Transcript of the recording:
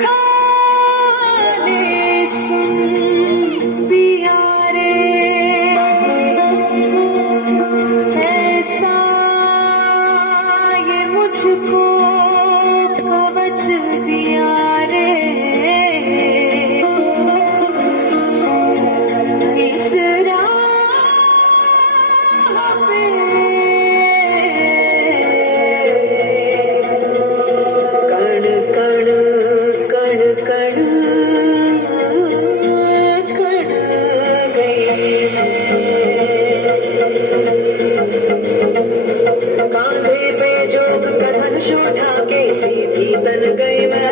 खाने सुन पिया रे, ऐसा ये मुझको कवच दिया रे, इस राह पे कण कण कण कण कण गए, कांधे पे जोग का धनुष उठा के सीधी तन गई मैं,